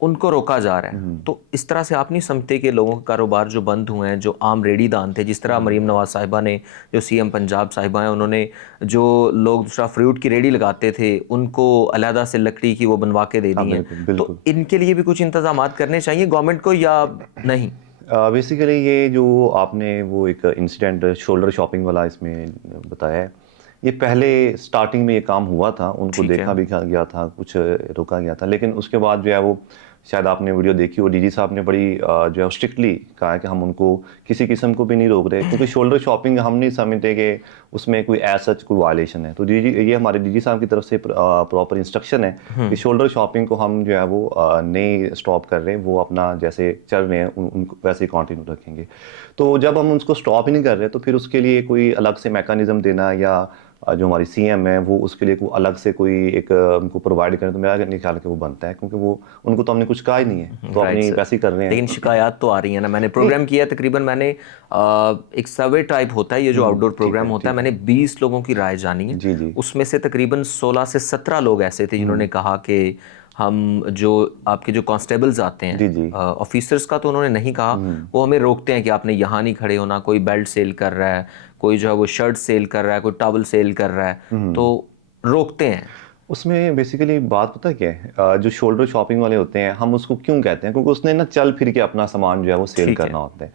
ان کو روکا جا رہا ہے. تو اس طرح سے آپ نہیں سمجھتے کہ لوگوں کے کاروبار جو بند ہوئے ہیں, جو عام ریڑھی دان تھے, جس طرح مریم نواز صاحبہ نے, جو سی ایم پنجاب صاحبہ ہیں, انہوں نے جو لوگ دوسرا فروٹ کی ریڑھی لگاتے تھے ان کو علیحدہ سے لکڑی کی وہ بنوا کے دے دی ہیں, تو ان کے لیے بھی کچھ انتظامات کرنے چاہیے گورنمنٹ کو یا نہیں؟ بیسیکلی یہ جو آپ نے وہ ایک انسیڈنٹ شولڈر شاپنگ والا اس میں بتایا ہے, یہ پہلے سٹارٹنگ میں یہ کام ہوا تھا, ان کو دیکھا بھی گیا تھا, کچھ روکا گیا تھا, لیکن اس کے بعد جو ہے وہ شاید آپ نے ویڈیو دیکھی, اور ڈی جی صاحب نے بڑی جو ہے اسٹرکٹلی کہا ہے کہ ہم ان کو کسی قسم کو بھی نہیں روک رہے, کیونکہ شولڈر شاپنگ ہم نہیں سمجھتے کہ اس میں کوئی ایز سچ کوئی وائلیشن ہے. تو یہ ہمارے ڈی جی صاحب کی طرف سے پراپر انسٹرکشن ہے کہ شولڈر شاپنگ کو ہم جو ہے وہ نہیں اسٹاپ کر رہے, وہ اپنا جیسے چل رہے ہیں ان کو ویسے ہی کنٹینیو رکھیں گے. تو جب ہم اس کو اسٹاپ ہی نہیں کر رہے تو پھر اس کے لیے کوئی الگ سے میکانزم دینا, یا جو ہماری سی ایم ہے وہ اس کے لیے کوئی الگ سے کوئی ایک ان کو پرووائڈ کریں, تو میرا نہیں خیال کہ وہ بنتا ہے, کیونکہ وہ ان کو تو ہم نے کچھ کہا ہی نہیں ہے, تو اپنی ویسے ہی کر رہے ہیں. لیکن شکایات تو آ رہی ہیں نا, میں نے پروگرام کیا تقریباً, میں نے ایک سروے ٹائپ ہوتا ہے یہ جو آؤٹ ڈور پروگرام ہوتا ہے, میں نے 20 لوگوں کی رائے جانی ہے, اس میں سے تقریباً 16 سے 17 لوگ ایسے تھے جنہوں نے کہا کہ ہم جو آپ کے جو کانسٹیبلز آتے ہیں آفیسرز کا, تو انہوں نے نہیں کہا, وہ ہمیں روکتے ہیں کہ آپ نے یہاں نہیں کھڑے ہونا, کوئی بیلٹ سیل کر رہا ہے, کوئی جو ہے وہ شرٹ سیل کر رہا ہے, کوئی ٹاول سیل کر رہا ہے, تو روکتے ہیں. اس میں بیسیکلی بات پتہ کیا ہے, جو شولڈر شاپنگ والے ہوتے ہیں ہم اس کو کیوں کہتے ہیں, کیونکہ اس نے نا چل پھر کے اپنا سامان جو ہے وہ سیل کرنا ہوتا ہے.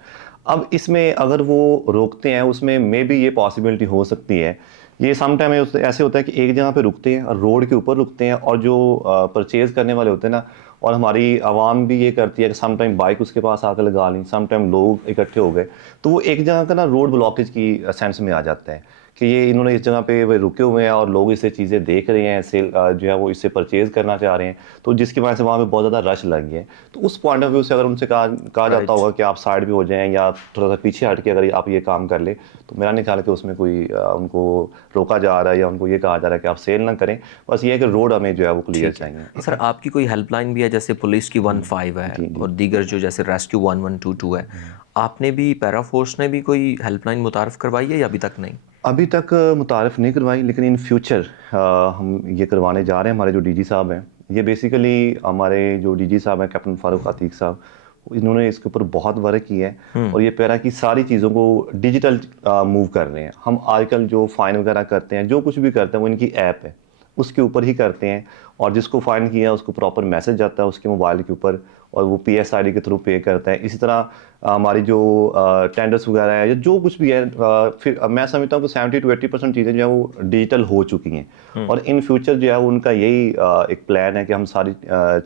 اب اس میں اگر وہ روکتے ہیں, اس میں بھی یہ پاسبلٹی ہو سکتی ہے, یہ سم ٹائم ایسے ہوتا ہے کہ ایک جگہ پہ رکتے ہیں اور روڈ کے اوپر رکتے ہیں, اور جو پرچیز کرنے والے ہوتے ہیں نا, اور ہماری عوام بھی یہ کرتی ہے کہ سم ٹائم بائک اس کے پاس آ کے لگا لیں, سم ٹائم لوگ اکٹھے ہو گئے, تو وہ ایک جگہ کا نا روڈ بلاکیج کی سینس میں آ جاتا ہے کہ یہ انہوں نے اس جگہ پہ رکے ہوئے ہیں اور لوگ اس سے چیزیں دیکھ رہے ہیں, سیل جو ہے وہ اس سے پرچیز کرنا چاہ رہے ہیں, تو جس کی وجہ سے وہاں پہ بہت زیادہ رش لگ گیا ہے. تو اس پوائنٹ آف ویو سے اگر ان سے کہا جاتا ہوگا کہ آپ سائڈ بھی ہو جائیں یا تھوڑا سا پیچھے ہٹ کے اگر آپ یہ کام کر لیں, تو میرا نہیں خیال کہ اس میں کوئی ان کو روکا جا رہا ہے یا ان کو یہ کہا جا رہا ہے کہ آپ سیل نہ کریں, بس یہ ہے کہ روڈ ہمیں جو ہے وہ کلیئر چاہیے. سر آپ کی کوئی ہیلپ لائن بھی ہے, جیسے پولیس کی 15 ہے اور دیگر جو جیسے ریسکیو 1122 ہے, آپ نے بھی پیرا فورس نے بھی کوئی ہیلپ لائن متعارف کروائی ہے یا ابھی تک نہیں؟ ابھی تک متعارف نہیں کروائی, لیکن ان فیوچر ہم یہ کروانے جا رہے ہیں. ہمارے جو ڈی جی صاحب ہیں, یہ بیسیکلی ہمارے جو ڈی جی صاحب ہیں کیپٹن فاروق عتیق صاحب, انہوں نے اس کے اوپر بہت ورک کیا ہے, اور یہ پیرا کی ساری چیزوں کو ڈیجیٹل موو کر رہے ہیں. ہم آج کل جو فائن وغیرہ کرتے ہیں, جو کچھ بھی کرتے ہیں, وہ ان کی ایپ ہے, اس کے اوپر ہی کرتے ہیں, اور جس کو فائن کیا اس کو پراپر میسج جاتا ہے اس کے موبائل کے اوپر, اور وہ پی ایس آئی ڈی کے تھرو پے کرتا ہے. اسی طرح ہماری جو ٹینڈرس وغیرہ ہے یا جو کچھ بھی ہے, پھر میں سمجھتا ہوں کہ 70 to 80% چیزیں جو ہے وہ ڈیجیٹل ہو چکی ہیں, اور ان فیوچر جو ہے ان کا یہی ایک پلان ہے کہ ہم ساری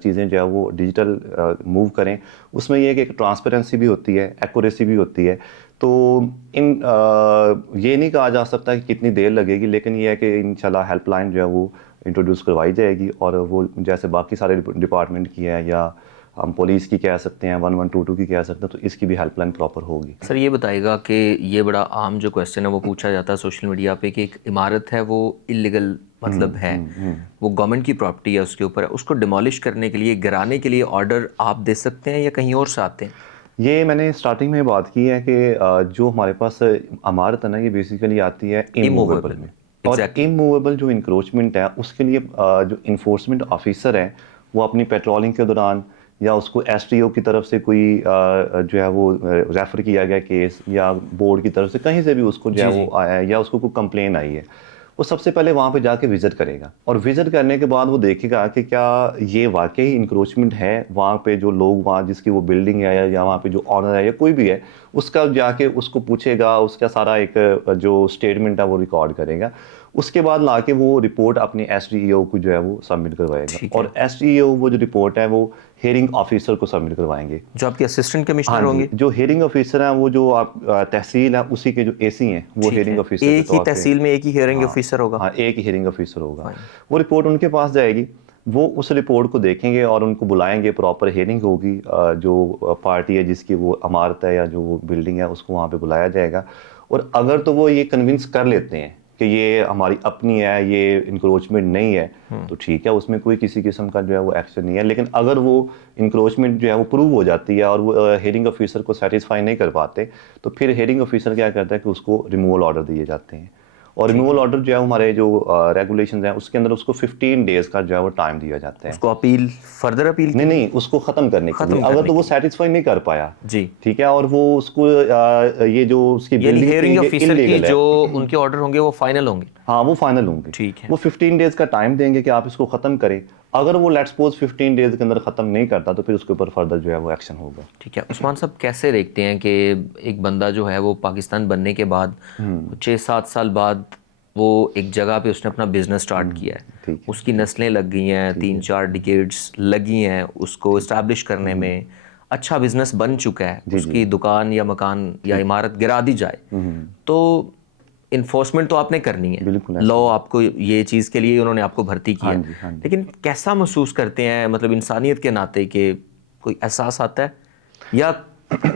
چیزیں جو ہے وہ ڈیجیٹل موو کریں. اس میں یہ ہے کہ ایک ٹرانسپیرنسی بھی ہوتی ہے, ایکوریسی بھی ہوتی ہے. تو یہ نہیں کہا جا سکتا کہ کتنی دیر لگے گی, لیکن یہ ہے کہ انشاءاللہ ہیلپ لائن جو ہے وہ انٹروڈیوس کروائی جائے گی, اور وہ جیسے باقی سارے ڈپارٹمنٹ کی ہے یا ہم پولیس کی کہہ سکتے ہیں, 1122 کی کہہ سکتے ہیں, تو اس کی بھی ہیلپ لائن پراپر ہوگی. سر یہ بتائے گا کہ یہ بڑا عام جو کویسچن ہے وہ پوچھا جاتا ہے سوشل میڈیا پہ کہ ایک عمارت ہے وہ انلیگل مطلب ہے, وہ گورنمنٹ کی پراپرٹی ہے, اس کے اوپر ہے, اس کو ڈیمولش کرنے کے لیے, گرانے کے لیے آرڈر آپ دے سکتے ہیں یا کہیں اور سے آتے ہیں؟ یہ میں نے سٹارٹنگ میں بات کی ہے کہ جو ہمارے پاس عمارت ہے نا, یہ بیسیکلی آتی ہے اموویبل میں, اور اموویبل جو انکروچمنٹ ہے اس کے لیے جو انفورسمنٹ آفیسر ہے وہ اپنی پیٹرولنگ کے دوران, یا اس کو ایس ٹی او کی طرف سے کوئی جو ہے وہ ریفر کیا گیا کیس, یا بورڈ کی طرف سے کہیں سے بھی اس کو جو ہے وہ آیا ہے, یا اس کو کوئی کمپلین آئی ہے, وہ سب سے پہلے وہاں پہ جا کے وزٹ کرے گا, اور وزٹ کرنے کے بعد وہ دیکھے گا کہ کیا یہ واقعی انکروچمنٹ ہے وہاں پہ, جو لوگ وہاں جس کی وہ بلڈنگ ہے یا وہاں پہ جو آنر ہے یا کوئی بھی ہے, اس کا جا کے اس کو پوچھے گا, اس کا سارا ایک جو اسٹیٹمنٹ ہے وہ ریکارڈ کرے گا. اس کے بعد لا کے وہ رپورٹ اپنے ایس ڈی ای او کو جو ہے وہ سبمٹ کروائے گا, اور ایس ڈی ای او وہ جو رپورٹ ہے وہ ہیئرنگ آفیسر کو سبمٹ کروائیں گے, جو آپ کے اسسٹنٹ کمشنر ہوں گے. جو ہیئرنگ آفیسر ہیں وہ جو آپ تحصیل ہے اسی کے جو اے سی ہیں وہ ہیئرنگ آفیسر, ایک ہی تحصیل میں ایک ہی ہیئرنگ آفیسر ہوگا. ہاں, ایک ہی ہیئرنگ آفیسر ہوگا. وہ رپورٹ ان کے پاس جائے گی, وہ اس رپورٹ کو دیکھیں گے اور ان کو بلائیں گے, پراپر ہیئرنگ ہوگی, جو پارٹی ہے جس کی وہ عمارت ہے یا جو وہ بلڈنگ ہے اس کو وہاں پہ بلایا جائے گا. اور اگر تو وہ یہ کنونس کر لیتے ہیں کہ یہ ہماری اپنی ہے, یہ انکروچمنٹ نہیں ہے, تو ٹھیک ہے, اس میں کوئی کسی قسم کا جو ہے وہ ایکشن نہیں ہے. لیکن اگر وہ انکروچمنٹ جو ہے وہ پروو ہو جاتی ہے اور وہ ہیئرنگ آفیسر کو سیٹسفائی نہیں کر پاتے, تو پھر ہیئرنگ آفیسر کیا کرتا ہے کہ اس کو ریموول آرڈر دیے جاتے ہیں, اور ریموول آرڈر جو ہے ہمارے جو ریگولیشنز ہیں اس کے اندر اس کو 15 ڈیز کا جو ہے وہ ٹائم دیا جاتا ہے. اس کو اپیل فردر اپیل نہیں اس کو ختم کرنے کے لیے اگر تو وہ سیٹسفائی نہیں کر پایا جی ٹھیک ہے, اور وہ اس کو یہ جو اس کی یعنی ہیئرنگ بلڈنگ آفیسر کی جو ان کے آرڈر ہوں گے وہ فائنل ہوں گے. ہاں وہ فائنل ہوں گے. ٹھیک ہے. وہ 15 ڈیز کا ٹائم دیں گے کہ آپ اس کو ختم کریں. اگر وہ لیٹس سپوز 15 ڈیز کے اندر ختم نہیں کرتا تو پھر اس کے اوپر فردر جو ہے وہ ایکشن ہوگا. ٹھیک ہے. عثمان صاحب کیسے دیکھتے ہیں کہ ایک بندہ جو ہے وہ پاکستان بننے کے بعد 6-7 سال بعد وہ ایک جگہ پہ اس نے اپنا بزنس سٹارٹ کیا ہے, اس کی نسلیں لگ گئی ہیں, 3-4 ڈیکیڈز لگی ہیں اس کو اسٹیبلش کرنے میں, اچھا بزنس بن چکا ہے, اس کی دکان یا مکان یا عمارت گرا دی جائے تو انفورسمنٹ تو آپ نے کرنی ہے, لا آپ کو یہ چیز کے لیے انہوں نے آپ کو بھرتی کیا, لیکن کیسا محسوس کرتے ہیں مطلب انسانیت کے ناطے کہ کوئی احساس آتا ہے یا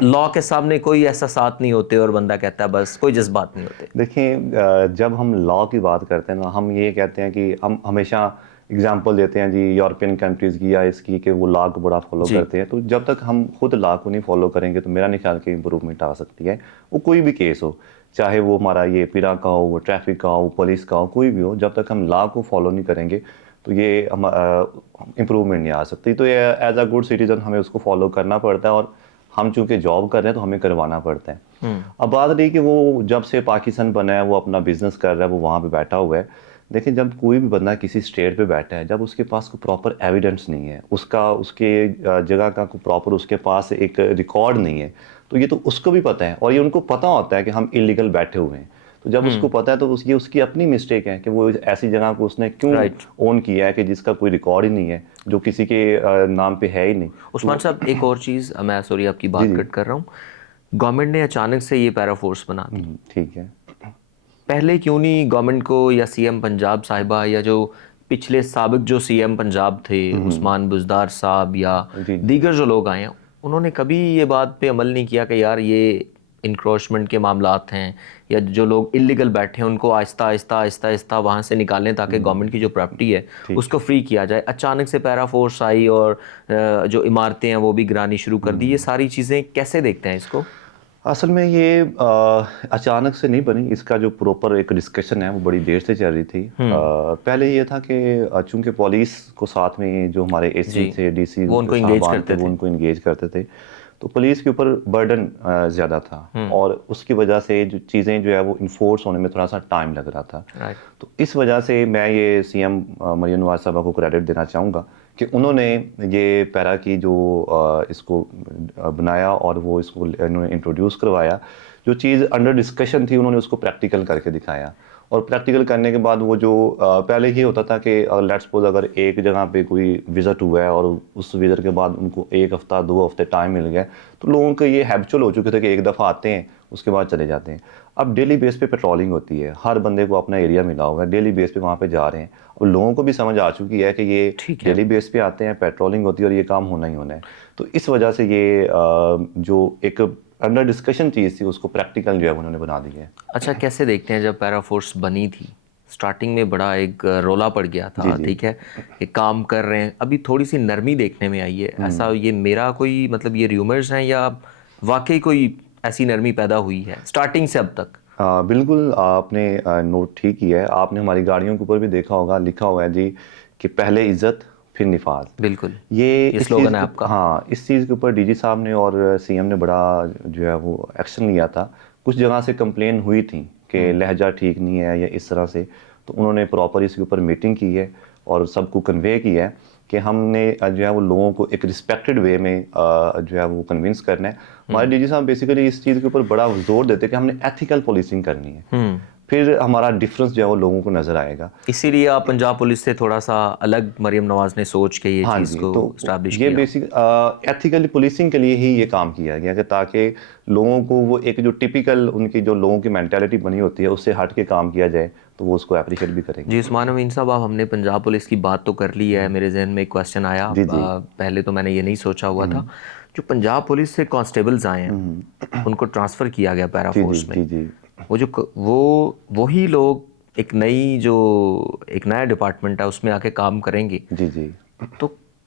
لا کے سامنے کوئی احساسات نہیں ہوتے اور بندہ کہتا ہے بس کوئی جذبات نہیں ہوتے؟ دیکھیں جب ہم لا کی بات کرتے ہیں نا ہم یہ کہتے ہیں کہ ہم ہمیشہ اگزامپل دیتے ہیں جی یورپین کنٹریز کی یا اس کی کہ وہ لا کو بڑا فالو کرتے ہیں, تو جب تک ہم خود لا کو نہیں فالو کریں گے تو میرا نہیں خیال کہ امپروومنٹ آ سکتی ہے. وہ کوئی بھی کیس ہو, چاہے وہ ہمارا یہ پیرا کا ہو, وہ ٹریفک کا ہو, پولیس کا ہو, کوئی بھی ہو, جب تک ہم لا کو فالو نہیں کریں گے تو یہ امپروومنٹ نہیں آ سکتی. تو یہ ایز اے گڈ سٹیزن ہمیں اس کو فالو کرنا پڑتا ہے, اور ہم چونکہ جاب کر رہے ہیں تو ہمیں کروانا پڑتا ہے. اب بات رہی کہ وہ جب سے پاکستان بنا ہے وہ اپنا بزنس کر رہا ہے, وہ وہاں پہ بیٹھا ہوا ہے. دیکھیں جب کوئی بھی بندہ کسی اسٹیٹ پہ بیٹھا ہے, جب اس کے پاس کوئی پراپر ایویڈنس نہیں ہے, اس کے جگہ کا کوئی پراپر اس کے پاس ایک ریکارڈ نہیں ہے, تو یہ تو اس کو بھی پتہ ہے اور یہ ان کو پتہ ہوتا ہے کہ ہم انلیگل بیٹھے ہوئے ہیں. تو جب اس کو پتہ ہے تو یہ اس کی اپنی مسٹیک ہے کہ وہ ایسی جگہ کو اس نے کیوں اون کیا ہے کہ جس کا کوئی ریکارڈ ہی نہیں ہے, جو کسی کے نام پہ ہے ہی نہیں. عثمان صاحب ایک اور چیز, میں سوری آپ کی بات کٹ کر رہا ہوں, گورنمنٹ نے اچانک سے یہ پیرا فورس بنا دی, ٹھیک ہے, پہلے کیوں نہیں گورنمنٹ کو یا سی ایم پنجاب صاحبہ یا جو پچھلے سابق جو سی ایم پنجاب تھے عثمان بزدار صاحب یا دیگر جو لوگ آئے ہیں, انہوں نے کبھی یہ بات پہ عمل نہیں کیا کہ یار یہ انکروچمنٹ کے معاملات ہیں یا جو لوگ انلیگل بیٹھے ہیں ان کو آہستہ آہستہ آہستہ آہستہ وہاں سے نکالیں تاکہ گورنمنٹ کی جو پراپرٹی ہے اس کو فری کیا جائے. اچانک سے پیرا فورس آئی اور جو عمارتیں ہیں وہ بھی گرانی شروع کر دی. یہ ساری چیزیں کیسے دیکھتے ہیں اس کو؟ اصل میں یہ اچانک سے نہیں بنی, اس کا جو پراپر ایک ڈسکشن ہے وہ بڑی دیر سے چل رہی تھی. پہلے یہ تھا کہ چونکہ پولیس کو ساتھ میں جو ہمارے اے سی تھے, ڈی سی وہ ان کو انگیج کرتے تھے, تو پولیس کے اوپر برڈن زیادہ تھا اور اس کی وجہ سے جو چیزیں جو ہے وہ انفورس ہونے میں تھوڑا سا ٹائم لگ رہا تھا. تو اس وجہ سے میں یہ سی ایم مریم نواز صاحبہ کو کریڈٹ دینا چاہوں گا کہ انہوں نے یہ پیرا کی جو اس کو بنایا اور وہ اس کو انہوں نے انٹروڈیوس کروایا. جو چیز انڈر ڈسکشن تھی انہوں نے اس کو پریکٹیکل کر کے دکھایا, اور پریکٹیکل کرنے کے بعد وہ جو پہلے یہ ہوتا تھا کہ لیٹس سپوز اگر ایک جگہ پہ کوئی وزٹ ہوا ہے اور اس وزٹ کے بعد ان کو 1 ہفتہ 2 ہفتے ٹائم مل گیا, تو لوگوں کے یہ ہیبچول ہو چکے تھے کہ ایک دفعہ آتے ہیں اس کے بعد چلے جاتے ہیں. اب ڈیلی بیس پہ پیٹرولنگ ہوتی ہے, ہر بندے کو اپنا ایریا ملا ہوگا, ڈیلی بیس پہ وہاں پہ جا رہے ہیں, اور لوگوں کو بھی سمجھ آ چکی ہے کہ یہ ڈیلی بیس پہ آتے ہیں, پیٹرولنگ ہوتی ہے اور یہ کام ہونا ہی ہونا ہے. تو اس وجہ سے یہ جو ایک انڈر ڈسکشن چیز تھی اس کو پریکٹیکل جو ہے انہوں نے بنا دی ہے. اچھا کیسے دیکھتے ہیں جب پیرا فورس بنی تھی سٹارٹنگ میں بڑا ایک رولا پڑ گیا تھا, ٹھیک ہے کہ کام کر رہے ہیں, ابھی تھوڑی سی نرمی دیکھنے میں آئی ہے, ایسا یہ میرا کوئی مطلب یہ ریومرز ہیں یا واقعی کوئی ایسی نرمی پیدا ہوئی ہے سٹارٹنگ سے اب تک؟ بالکل آپ نے نوٹ ٹھیک کیا ہے. آپ نے ہماری گاڑیوں کے اوپر بھی دیکھا ہوگا, لکھا ہوا ہے جی کہ پہلے عزت پھر نفاذ. بالکل یہ سلوگن ہے آپ کا. ہاں, اس چیز کے اوپر ڈی جی صاحب نے اور سی ایم نے بڑا جو ہے وہ ایکشن لیا تھا. کچھ جگہ سے کمپلین ہوئی تھی کہ لہجہ ٹھیک نہیں ہے یا اس طرح سے, تو انہوں نے پراپر اس کے اوپر میٹنگ کی ہے اور سب کو کنوے کیا ہے کہ ہم نے جو ہے وہ لوگوں کو ایک رسپیکٹڈ وے میں جو ہے وہ کنونس کرنا ہے. ہمارے ڈی جی صاحب بیسیکلی اس چیز کے اوپر بڑا زور دیتے کہ ہم نے ایتھیکل پولیسنگ کرنی ہے, پھر ہمارا ڈفرینس جو ہے وہ لوگوں کو نظر آئے گا. اسی لیے آپ پنجاب پولیس سے تھوڑا سا الگ مریم نواز نے سوچ کے یہ چیز کو اسٹیبلش کیا. یہ بیسک ایتھیکل پولیسنگ کے لیے ہی یہ کام کیا گیا کہ تاکہ لوگوں کو وہ ایک جو ٹپیکل ان کی جو لوگوں کی مینٹیلٹی بنی ہوتی ہے اس سے ہٹ کے کام کیا جائے تو وہ اس کو اپریشیٹ بھی کریں گے. جی عثمان امین صاحب, اب ہم نے پنجاب پولیس کی بات تو کر لی ہے, میرے ذہن میں ایک کویسچن آیا, پہلے تو میں نے یہ نہیں سوچا ہوا تھا, جو پنجاب پولیس سے کانسٹیبلز آئے ہیں ان کو ٹرانسفر کیا گیا پیرا فورس میں, وہ وہی لوگ ایک نیا ڈپارٹمنٹ ہے اس میں آ کے کام کریں گے, جی جی, تو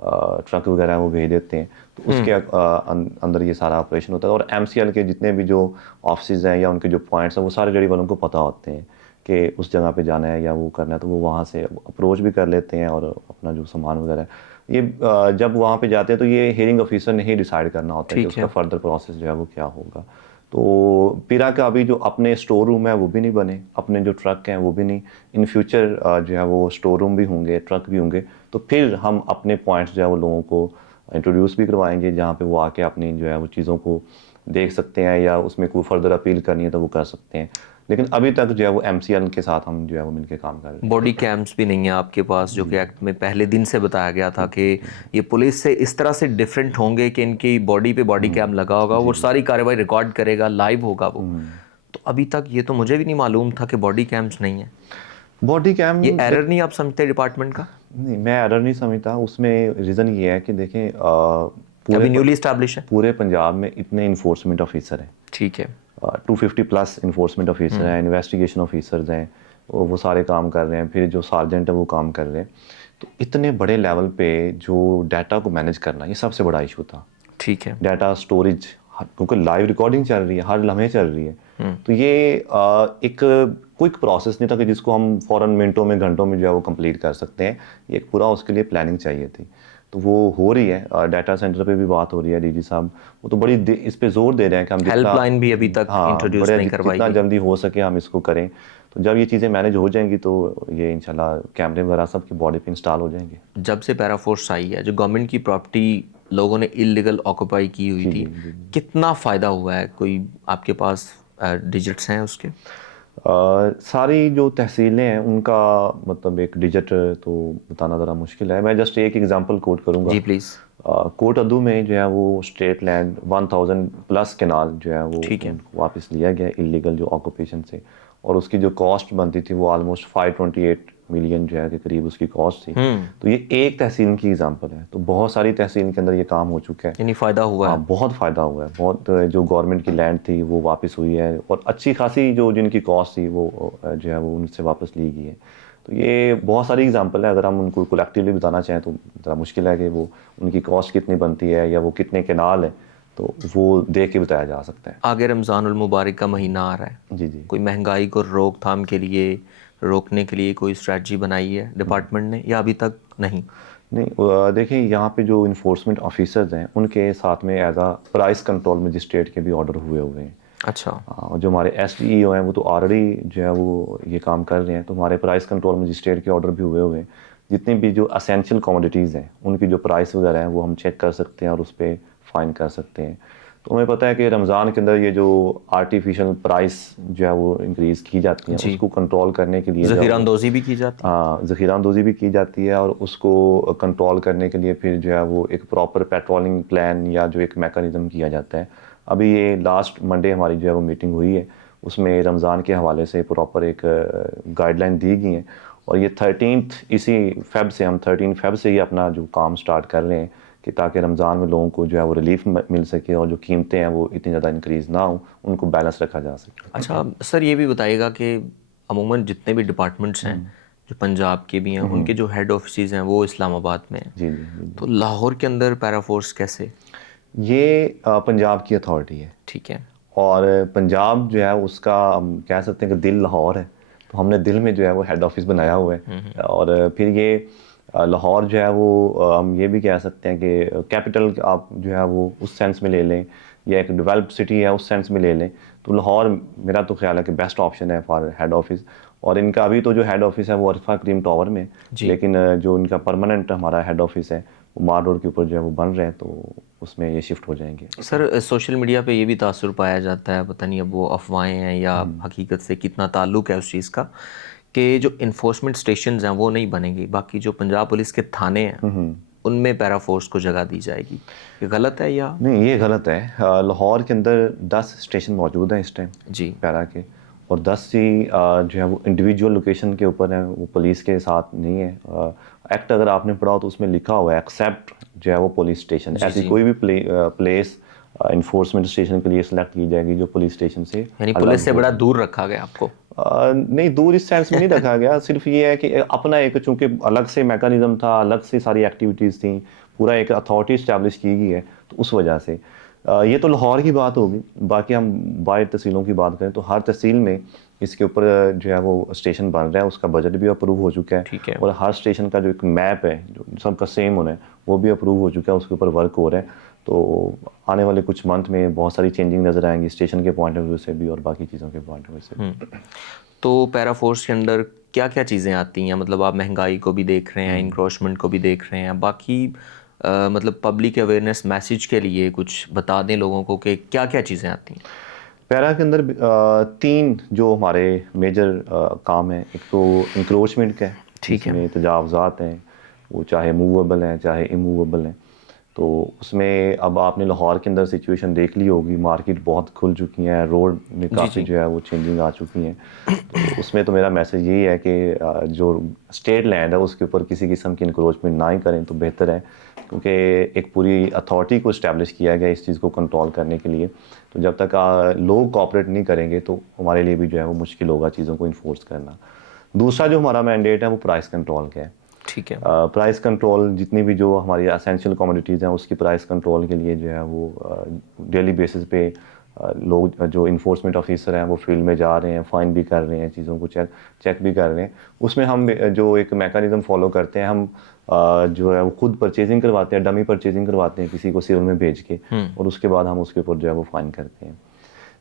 ٹرک وغیرہ وہ بھیج دیتے ہیں. تو اس کے اندر یہ سارا آپریشن ہوتا ہے. اور MCL کے جتنے بھی جو آفسز ہیں یا ان کے جو پوائنٹس ہیں وہ سارے ریڈی والوں کو پتہ ہوتے ہیں کہ اس جگہ پہ جانا ہے یا وہ کرنا ہے, تو وہ وہاں سے اپروچ بھی کر لیتے ہیں اور اپنا جو سامان وغیرہ ہے یہ جب وہاں پہ جاتے ہیں تو یہ ہیئرنگ آفیسر نے ہی ڈیسائیڈ کرنا ہوتا ہے کہ اس کا فردر پروسیس جو ہے وہ کیا ہوگا. تو پیرا کا ابھی جو اپنے اسٹور روم ہے وہ بھی نہیں بنے, اپنے جو ٹرک ہیں وہ بھی نہیں. ان فیوچر جو ہے وہ اسٹور روم بھی ہوں گے, ٹرک بھی ہوں گے, تو پھر ہم اپنے پوائنٹس جو ہے وہ لوگوں کو انٹروڈیوس بھی کروائیں گے جہاں پہ وہ آ کے اپنی جو ہے وہ چیزوں کو دیکھ سکتے ہیں یا اس میں کوئی فردر اپیل کرنی ہے تو وہ کر سکتے ہیں. لیکن ابھی تک جو ہے وہ MCL کے ساتھ ہم جو ہے وہ مل کے کام کر رہے ہیں. باڈی کیمز بھی نہیں ہیں آپ کے پاس, جو کہ ایکٹ میں پہلے دن سے بتایا گیا تھا کہ یہ پولیس سے اس طرح سے ڈفرینٹ ہوں گے کہ ان کی باڈی پہ باڈی کیم لگا ہوگا, وہ ساری کارروائی ریکارڈ کرے گا, لائیو ہوگا وہ. تو ابھی تک یہ تو مجھے بھی نہیں معلوم تھا کہ باڈی کیمز نہیں ہیں. باڈی کیم یہ ایرر نہیں آپ سمجھتے ڈپارٹمنٹ کا؟ نہیں, میں ایرر نہیں سمجھتا. اس میں ریزن یہ ہے کہ دیکھیں ابھی نیولی اسٹیبلش ہے پورے پنجاب میں اتنے انفورسمنٹ آفیسر ہیں, ٹھیک ہے, 250+ انفورسمنٹ آفیسر ہیں, انویسٹیگیشن آفیسرز ہیں, وہ سارے کام کر رہے ہیں, پھر جو سارجنٹ ہے وہ کام کر رہے ہیں. تو اتنے بڑے لیول پہ جو ڈیٹا کو مینیج کرنا یہ سب سے بڑا ایشو تھا. ٹھیک ہے, ڈیٹا اسٹوریج, کیونکہ لائیو ریکارڈنگ چل رہی ہے, ہر لمحے چل رہی ہے. تو یہ ایک کوئک پروسیس نہیں تھا کہ جس کو ہم فوراً منٹوں میں گھنٹوں میں جو ہے وہ کمپلیٹ کر سکتے ہیں. یہ ایک پورا اس کے لیے پلاننگ چاہیے تھی. تو وہ ہو رہی ہے, ڈیٹا سینٹر پہ بھی بات ہو رہی ہے. DG صاحب وہ تو بڑی اس پہ زور دے رہے ہیں کہ ہم ہیلپ لائن بھی ابھی تک انٹروڈیوس نہیں کروائی جتنا گئی. جلدی ہو سکے ہم اس کو کریں. تو جب یہ چیزیں مینیج ہو جائیں گی تو یہ انشاءاللہ کیمرے وغیرہ سب کی باڈی پہ انسٹال ہو جائیں گے. جب سے پیرا فورس آئی ہے, جو گورنمنٹ کی پراپرٹی لوگوں نے انلیگل آکوپائی کی ہوئی تھی, کتنا فائدہ ہوا ہے؟ کوئی آپ کے پاس ڈیجٹس ہیں اس کے؟ ساری جو تحصیلیں ہیں ان کا مطلب ایک ڈیجٹ تو بتانا ذرا مشکل ہے. میں جسٹ ایک ایگزامپل کوٹ کروں گا. جی پلیز. کوٹ ادو میں جو ہے وہ اسٹیٹ لینڈ 1000+ کنال جو ہے وہ واپس لیا گیا انلیگل جو آکوپیشن سے, اور اس کی جو کاسٹ بنتی تھی وہ آلموسٹ 528 ملین جو ہے کے قریب اس کی کاسٹ تھی. تو یہ ایک تحصیل کی ایگزامپل ہے. تو بہت ساری تحصیل کے اندر یہ کام ہو چکا ہے, یعنی فائدہ ہوا ہے. بہت فائدہ ہوا ہے. بہت جو گورنمنٹ کی لینڈ تھی وہ واپس ہوئی ہے, اور اچھی خاصی جو جن کی کاسٹ تھی وہ جو ہے وہ ان سے واپس لی گئی ہے. تو یہ بہت ساری ایگزامپل ہے. اگر ہم ان کو کولیکٹیولی بتانا چاہیں تو ذرا مشکل ہے کہ وہ ان کی کاسٹ کتنی بنتی ہے یا وہ کتنے کنال ہیں, تو وہ دیکھ کے بتایا جا سکتا ہے. آگے رمضان المبارک کا مہینہ آ رہا ہے, جی جی, کوئی مہنگائی کو روک تھام کے لیے, روکنے کے لیے کوئی اسٹریٹجی بنائی ہے ڈپارٹمنٹ نے یا ابھی تک نہیں؟ نہیں, دیکھیں یہاں پہ جو انفورسمنٹ آفیسرز ہیں ان کے ساتھ میں as a price control magistrate کے بھی آرڈر ہوئے ہیں. اچھا. جو ہمارے SDEO ہیں وہ تو آلریڈی جو ہے وہ یہ کام کر رہے ہیں. تو ہمارے پرائس کنٹرول مجسٹریٹ کے آرڈر بھی ہوئے ہیں. جتنی بھی جو اسینشیل کموڈیٹیز ہیں ان کی جو پرائس وغیرہ ہیں وہ ہم چیک کر سکتے ہیں اور اس پہ فائن کر سکتے ہیں. تو ہمیں پتہ ہے کہ رمضان کے اندر یہ جو آرٹیفیشل پرائس جو ہے وہ انکریز کی جاتی ہیں, اس کو کنٹرول کرنے کے لیے ذخیرہ اندوزی بھی کی جاتی ہے. ہاں, ذخیرہ اندوزی بھی کی جاتی ہے, اور اس کو کنٹرول کرنے کے لیے پھر جو ہے وہ ایک پراپر پیٹرولنگ پلان یا جو ایک میکانزم کیا جاتا ہے. ابھی یہ لاسٹ منڈے ہماری جو ہے وہ میٹنگ ہوئی ہے, اس میں رمضان کے حوالے سے پراپر ایک گائیڈ لائن دی گئی ہیں. اور یہ 13 اسی فیب سے, ہم 13 فیب سے ہی اپنا جو کام سٹارٹ کر رہے ہیں کہ تاکہ رمضان میں لوگوں کو جو ہے وہ ریلیف مل سکے اور جو قیمتیں ہیں وہ اتنی زیادہ انکریز نہ ہوں, ان کو بیلنس رکھا جا سکے. اچھا سر, یہ بھی بتائیے گا کہ عموماً جتنے بھی ڈپارٹمنٹس ہیں جو پنجاب کے بھی ہیں, ان کے جو ہیڈ آفیسز ہیں وہ اسلام آباد میں ہیں. جی جی. تو لاہور کے اندر پیرا فورس کیسے؟ یہ پنجاب کی اتھارٹی ہے. ٹھیک ہے. اور پنجاب جو ہے اس کا ہم کہہ سکتے ہیں کہ دل لاہور ہے. تو ہم نے دل میں جو ہے وہ ہیڈ آفس بنایا ہوا ہے. اور پھر یہ لاہور جو ہے وہ ہم یہ بھی کہہ سکتے ہیں کہ کیپٹل آپ جو ہے وہ اس سینس میں لے لیں, یا ایک ڈیولپڈ سٹی ہے اس سینس میں لے لیں, تو لاہور میرا تو خیال ہے کہ بیسٹ آپشن ہے فار ہیڈ آفس. اور ان کا ابھی تو جو ہیڈ آفس ہے وہ عرفہ کریم ٹاور میں, لیکن جو ان کا پرماننٹ ہمارا ہیڈ آفس ہے وہ مار روڈ کے اوپر جو ہے وہ بن رہے ہیں, تو اس میں یہ شفٹ ہو جائیں گے. سر سوشل میڈیا پہ یہ بھی تاثر پایا جاتا ہے, پتہ نہیں اب وہ افواہیں ہیں یا حقیقت سے کتنا تعلق ہے اس چیز کا, کہ جو انفورسمنٹ اسٹیشنز ہیں وہ نہیں بنیں گی, باقی جو پنجاب پولیس کے تھانے ہیں ان میں پیرا فورس کو جگہ دی جائے گی. یہ غلط ہے یا نہیں؟ یہ غلط ہے. لاہور کے اندر 10 اسٹیشن موجود ہیں اس ٹائم جی پیرا کے, اور 10 ہی جو ہے وہ انڈیویجول لوکیشن کے اوپر ہیں, وہ پولیس کے ساتھ نہیں ہے. ایکٹ اگر آپ نے پڑھا ہو تو اس میں لکھا ہوا ہے ایکسیپٹ جو ہے وہ پولیس اسٹیشن. ایسی کوئی بھی پلیس انفورسمنٹ اسٹیشن کے لیے سلیکٹ کی جائے گی جو پولیس اسٹیشن سے, یعنی پولیس سے بڑا دور رکھا گیا آپ کو؟ نہیں, دور اس سینس میں نہیں رکھا گیا. صرف یہ ہے کہ اپنا ایک چونکہ الگ سے میکانزم تھا, الگ سے ساری ایکٹیویٹیز تھیں, پورا ایک اتھارٹی اسٹیبلش کی گئی ہے، تو اس وجہ سے یہ تو لاہور کی بات ہوگی. باقی ہم باہر تحصیلوں کی بات کریں تو ہر تحصیل میں اس کے اوپر جو ہے وہ اسٹیشن بن رہا ہے، اس کا بجٹ بھی اپروو ہو چکا ہے، اور ہر اسٹیشن کا جو ایک میپ ہے جو سب کا سیم ہونا ہے وہ بھی اپروو ہو چکا ہے، اس کے اوپر ورک ہو رہا ہے. تو آنے والے کچھ منتھ میں بہت ساری چینجنگ نظر آئیں گی اسٹیشن کے پوائنٹ آف ویو سے بھی اور باقی چیزوں کے پوائنٹ آف ویو سے بھی. تو پیرا فورس کے اندر کیا کیا چیزیں آتی ہیں؟ مطلب آپ مہنگائی کو بھی دیکھ رہے ہیں، انکروچمنٹ کو بھی دیکھ رہے ہیں، باقی مطلب پبلک اویئرنیس میسیج کے لیے کچھ بتا دیں لوگوں کو کہ کیا کیا چیزیں آتی ہیں. پیرا کے اندر 3 جو ہمارے میجر کام ہیں. ایک تو انکروچمنٹ کا ہے، جس میں تجاوزات ہیں، وہ چاہے موویبل ہیں چاہے اموویبل ہیں. تو اس میں اب آپ نے لاہور کے اندر سچویشن دیکھ لی ہوگی، مارکیٹ بہت کھل چکی ہیں، روڈ میں کافی جو ہے وہ چینجنگ آ چکی ہیں. تو اس میں تو میرا میسیج یہی ہے کہ جو اسٹیٹ لینڈ ہے اس کے اوپر کسی قسم کی انکروچمنٹ نہ ہی کریں تو بہتر ہے، کیونکہ ایک پوری اتھارٹی کو اسٹیبلش کیا گیا اس چیز کو کنٹرول کرنے کے لیے. تو جب تک لوگ کوآپریٹ نہیں کریں گے تو ہمارے لیے بھی جو ہے وہ مشکل ہوگا چیزوں کو انفورس کرنا. دوسرا جو ہمارا مینڈیٹ ہے وہ پرائس کنٹرول کا ہے. ٹھیک ہے. پرائس کنٹرول، جتنی بھی جو ہماری اسینشیل کموڈیٹیز ہیں اس کی پرائس کنٹرول کے لیے جو ہے وہ ڈیلی بیسس پہ لوگ جو انفورسمنٹ آفیسر ہیں وہ فیلڈ میں جا رہے ہیں، فائن بھی کر رہے ہیں، چیزوں کو چیک بھی کر رہے ہیں. اس میں ہم جو ایک میکانزم فالو کرتے ہیں، ہم جو ہے وہ خود پرچیزنگ کرواتے ہیں، ڈمی پرچیزنگ کرواتے ہیں کسی کو سیول میں بھیج کے، اور اس کے بعد ہم اس کے اوپر جو ہے وہ فائن کرتے ہیں.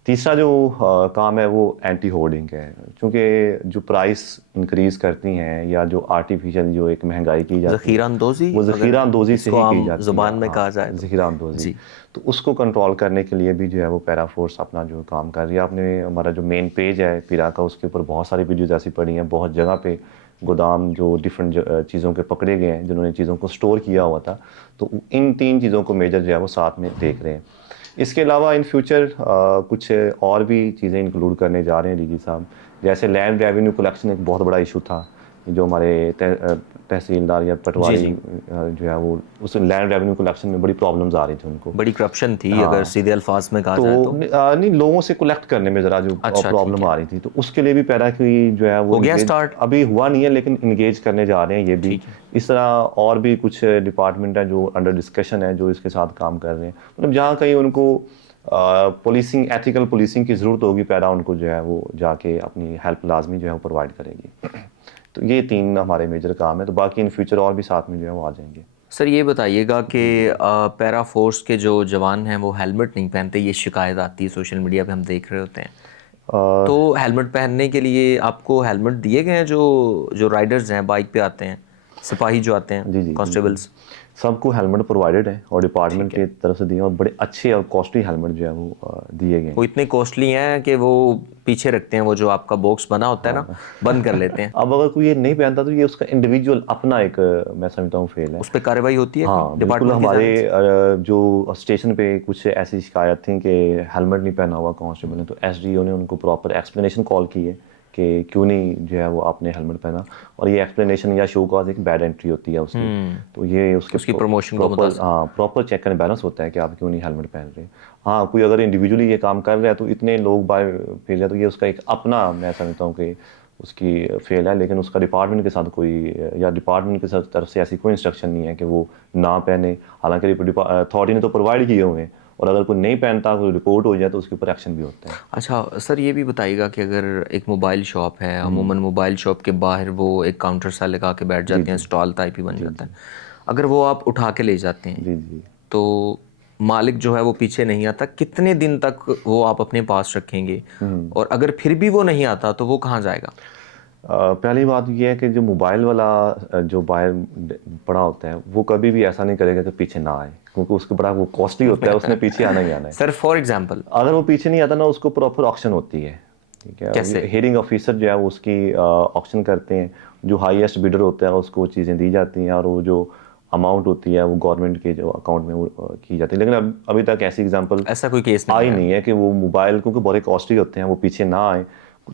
تیسرا جو کام ہے وہ اینٹی ہورڈنگ ہے، چونکہ جو پرائس انکریز کرتی ہیں یا جو آرٹیفیشل جو ایک مہنگائی کی جاتی ہے، ذخیرہ اندوزی، وہ ذخیرہ اندوزی سے ہی کی جاتی ہے زبان میں کہا جائے ذخیرہ اندوزی. تو اس کو کنٹرول کرنے کے لیے بھی جو ہے وہ پیرا فورس اپنا جو کام کر رہی ہے. آپ نے ہمارا جو مین پیج ہے پیرا کا، اس کے اوپر بہت ساری ویڈیوز ایسی پڑی ہیں، بہت جگہ پہ گودام جو ڈفرینٹ چیزوں کے پکڑے گئے ہیں جنہوں نے چیزوں کو سٹور کیا ہوا تھا. تو ان 3 چیزوں کو میجر جو ہے وہ ساتھ میں دیکھ رہے ہیں. اس کے علاوہ ان فیوچر کچھ اور بھی چیزیں انکلوڈ کرنے جا رہے ہیں ڈی جی صاحب. جیسے لینڈ ریونیو کلیکشن ایک بہت بڑا ایشو تھا، جو ہمارے تحصیلدار یا پٹواری جو ہے وہ اس لینڈ ریونیو کلیکشن میں بڑی پرابلمز آ رہی تھیں، ان کو بڑی کرپشن تھی اگر سیدھے الفاظ میں کہا تو جائے تو. نہیں، لوگوں سے کلیکٹ کرنے میں ذرا جو پرابلم آ رہی تھی، تو اس کے لیے بھی پیرا کی جو ہے وہ ابھی ہوا نہیں ہے لیکن انگیج کرنے جا رہے ہیں یہ بھی. اس طرح اور بھی کچھ ڈپارٹمنٹ ہیں جو انڈر ڈسکشن ہے جو اس کے ساتھ کام کر رہے ہیں. مطلب جہاں کہیں ان کو پولیسنگ، ایتھیکل پولیسنگ کی ضرورت ہوگی، پیرا ان کو جو ہے وہ جا کے اپنی ہیلپ لازمی جو ہے وہ پرووائڈ کرے گی. تو یہ 3 ہمارے میجر کام ہیں. تو باقی ان فیوچر اور بھی ساتھ میں جو ہے وہ آ جائیں گے. سر یہ بتائیے گا کہ پیرا فورس کے جو جوان ہیں وہ ہیلمٹ نہیں پہنتے، یہ شکایت آتی ہے سوشل میڈیا پہ، ہم دیکھ رہے ہوتے ہیں. تو ہیلمٹ پہننے کے لیے آپ کو ہیلمٹ دیے گئے ہیں؟ جو رائڈرز ہیں، بائک پہ آتے ہیں، سپاہی جو آتے ہیں، کانسٹیبلز، سب کو ہیلمٹ پرووائڈڈ ہے اور ڈپارٹمنٹ کی طرف سے دیے ہیں، اور بڑے اچھے اور کاسٹلی ہیلمٹ جو ہے وہ دیے گئے ہیں. وہ اتنے کاسٹلی ہیں کہ وہ پیچھے رکھتے ہیں، وہ جو آپ کا باکس بنا ہوتا ہے نا، بند کر لیتے ہیں. اب اگر کوئی یہ نہیں پہنتا تو یہ اس کا انڈیویجول اپنا ایک میں سمجھتا ہوں فیل ہے. اس پہ کارروائی ہوتی ہے؟ ہاں بالکل. ہمارے جو اسٹیشن پہ کچھ ایسی شکایت تھیں کہ ہیلمٹ نہیں پہنا ہوا کانسٹیبل نے، تو ایس ڈی او نے ان کو پراپر ایکسپلینیشن کال کی ہے کہ کیوں نہیں جو ہے وہ آپ نے ہیلمٹ پہنا. اور یہ ایکسپلینیشن یا شو کاز ایک بیڈ انٹری ہوتی ہے اس کی، تو یہ اس کی پروموشن کو پراپر چیک اینڈ بیلنس ہوتا ہے کہ آپ کیوں نہیں ہیلمٹ پہن رہے. ہاں کوئی اگر انڈیویجولی یہ کام کر رہا ہے تو اتنے لوگ باہر پھیل رہے تو یہ اس کا ایک اپنا میں سمجھتا ہوں کہ اس کی فیل ہے. لیکن اس کا ڈپارٹمنٹ کے ساتھ کوئی، یا ڈپارٹمنٹ کی طرف سے ایسی کوئی انسٹرکشن نہیں ہے کہ وہ نہ پہنے. حالانکہ اتھارٹی نے تو پرووائڈ کیے ہوئے ہیں، اور اگر کوئی نہیں پہنتا، کوئی رپورٹ ہو جائے تو اس کے اوپر ایکشن بھی ہوتا ہے. اچھا سر، یہ بھی بتائیے گا کہ اگر ایک موبائل شاپ ہے، عموماً موبائل شاپ کے باہر وہ ایک کاؤنٹر سا لگا کے بیٹھ جاتے ہیں، اسٹال ٹائپ ہی بن جاتا ہے. اگر وہ آپ اٹھا کے لے جاتے ہیں تو مالک جو ہے وہ پیچھے نہیں آتا، کتنے دن تک وہ آپ اپنے پاس رکھیں گے؟ اور اگر پھر بھی وہ نہیں آتا تو وہ کہاں جائے گا؟ پہلی بات یہ ہے کہ جو موبائل والا جو باہر پڑا ہوتا ہے وہ کبھی بھی ایسا نہیں کرے گا کہ پیچھے نہ آئے، کیونکہ اس کے بڑا وہ کاسٹلی ہوتا ہے، اس نے پیچھے آنا ہی آنا ہے. سر فار ایگزامپل اگر وہ پیچھے نہیں آتا نا، اس کو پراپر آکشن ہوتی ہے. ٹھیک ہے، کیسے؟ ہیئرنگ آفیسر جو ہے وہ اس کی آکشن کرتے ہیں، جو ہائیسٹ بیڈر ہوتا ہے اس کو چیزیں دی جاتی ہیں، اور وہ جو اماؤنٹ ہوتی ہے وہ گورنمنٹ کے جو اکاؤنٹ میں وہ کی جاتی ہے. لیکن ابھی تک ایسی ایگزامپل ایسا کوئی کیس آئی نہیں ہے کہ وہ موبائل، کیونکہ بڑے کاسٹلی ہوتے ہیں، وہ پیچھے نہ آئیں.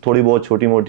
تھوڑی بہت چھوٹی موٹی